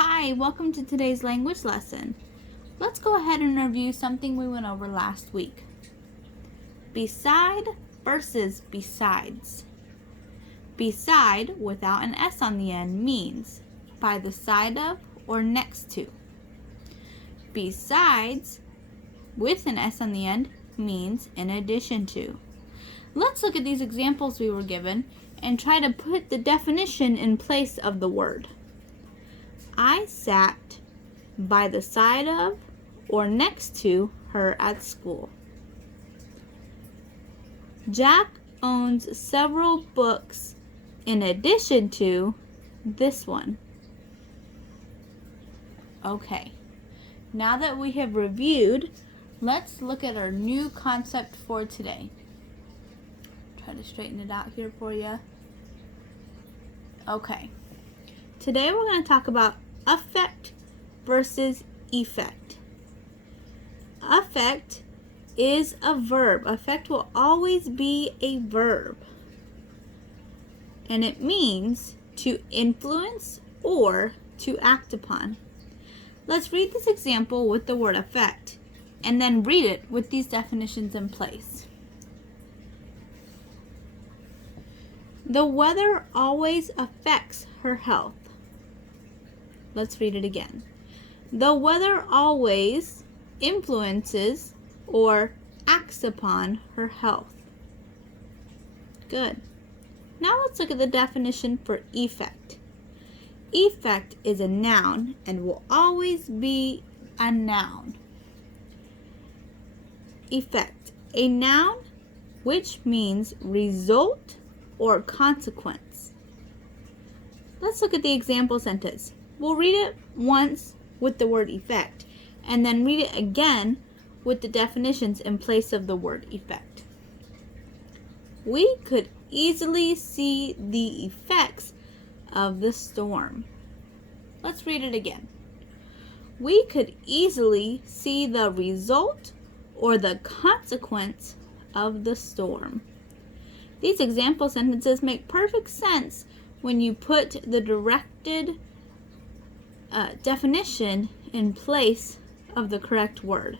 Hi, welcome to today's language lesson. Let's go ahead and review something we went over last week. Beside versus besides. Beside, without an S on the end, means by the side of or next to. Besides, with an S on the end, means in addition to. Let's look at these examples we were given and try to put the definition in place of the word. I sat by the side of or next to her at school. Jack owns several books in addition to this one. Okay, now that we have reviewed, let's look at our new concept for today. Try to straighten it out here for you. Okay, today we're going to talk about affect versus effect. Affect is a verb. Affect will always be a verb. And it means to influence or to act upon. Let's read this example with the word affect and then read it with these definitions in place. The weather always affects her health. Let's read it again. The weather always influences or acts upon her health. Good. Now let's look at the definition for effect. Effect is a noun and will always be a noun. Effect, a noun which means result or consequence. Let's look at the example sentence. We'll read it once with the word effect and then read it again with the definitions in place of the word effect. We could easily see the effects of the storm. Let's read it again. We could easily see the result or the consequence of the storm. These example sentences make perfect sense when you put the directed definition in place of the correct word.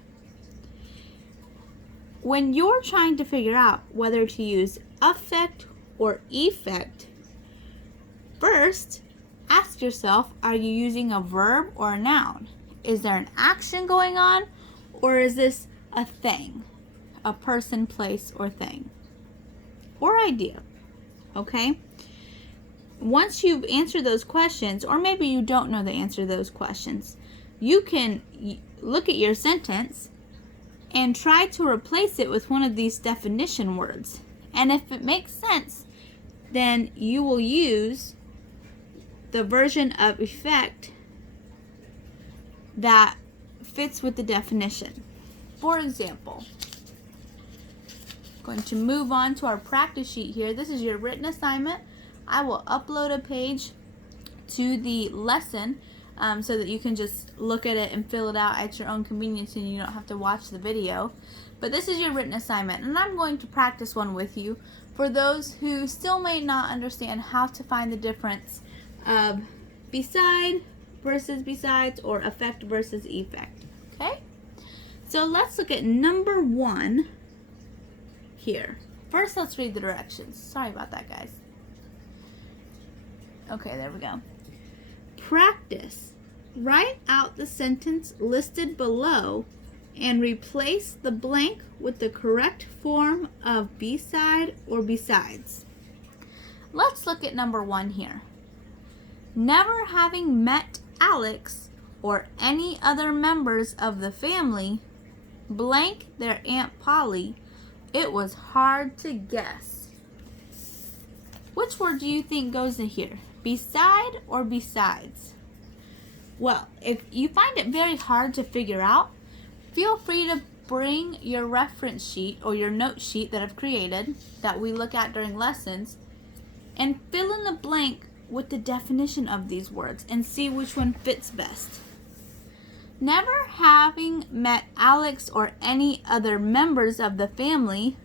When you're trying to figure out whether to use affect or effect, first ask yourself, are you using a verb or a noun? Is there an action going on, or is this a thing, a person, place, or thing, or idea? Okay? Once you've answered those questions, or maybe you don't know the answer to those questions, you can look at your sentence and try to replace it with one of these definition words. And if it makes sense, then you will use the version of effect that fits with the definition. For example, I'm going to move on to our practice sheet here. This is your written assignment. I will upload a page to the lesson so that you can just look at it and fill it out at your own convenience and you don't have to watch the video. But this is your written assignment, and I'm going to practice one with you for those who still may not understand how to find the difference of beside versus besides or affect versus effect. Okay? So let's look at number 1 here. First, let's read the directions. Sorry about that, guys. Okay, there we go. Practice. Write out the sentence listed below and replace the blank with the correct form of beside or besides. Let's look at number 1 here. Never having met Alex or any other members of the family, blank their Aunt Polly, it was hard to guess. Which word do you think goes in here? Beside or besides? Well, if you find it very hard to figure out, feel free to bring your reference sheet or your note sheet that I've created that we look at during lessons and fill in the blank with the definition of these words and see which one fits best. Never having met Alex or any other members of the family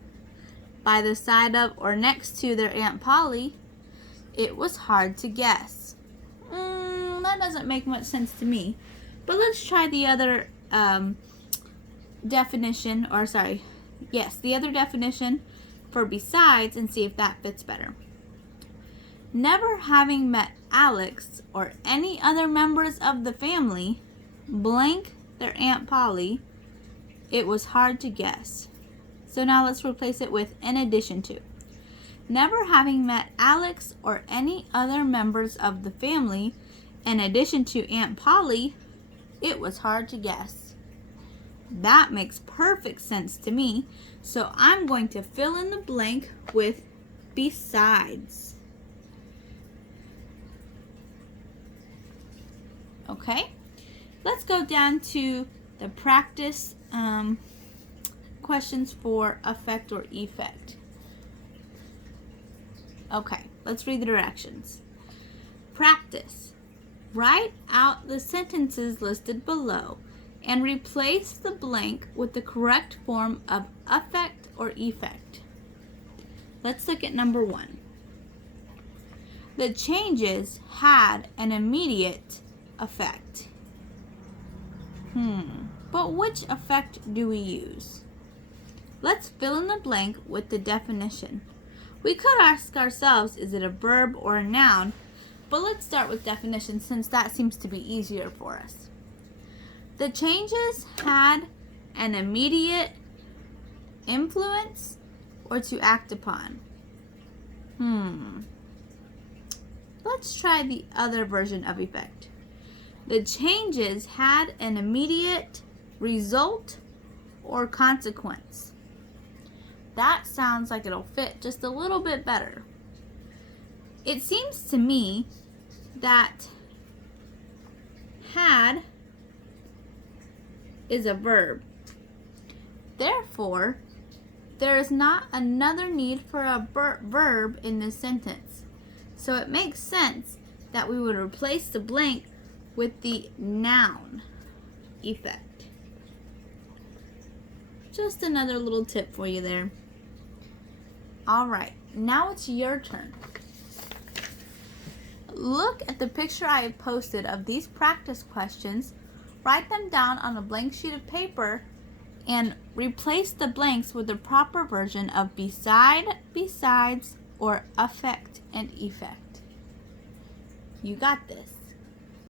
by the side of or next to their Aunt Polly, it was hard to guess. that doesn't make much sense to me. But let's try the other definition, or sorry, yes, the other definition for besides, and see if that fits better. Never having met Alex or any other members of the family, blank their Aunt Polly, it was hard to guess. So now let's replace it with in addition to. Never having met Alex or any other members of the family, in addition to Aunt Polly, it was hard to guess. That makes perfect sense to me, so I'm going to fill in the blank with besides. Okay, let's go down to the practice questions for affect or effect. Okay, let's read the directions. Practice. Write out the sentences listed below and replace the blank with the correct form of affect or effect. Let's look at number 1. The changes had an immediate effect. But which effect do we use? Let's fill in the blank with the definition. We could ask ourselves, is it a verb or a noun? But let's start with definition since that seems to be easier for us. The changes had an immediate influence or to act upon. Let's try the other version of effect. The changes had an immediate result or consequence. That sounds like it'll fit just a little bit better. It seems to me that had is a verb. Therefore, there is not another need for a verb in this sentence. So it makes sense that we would replace the blank with the noun effect. Just another little tip for you there. All right, now it's your turn. Look at the picture I have posted of these practice questions, write them down on a blank sheet of paper, and replace the blanks with the proper version of beside, besides, or affect and effect. You got this.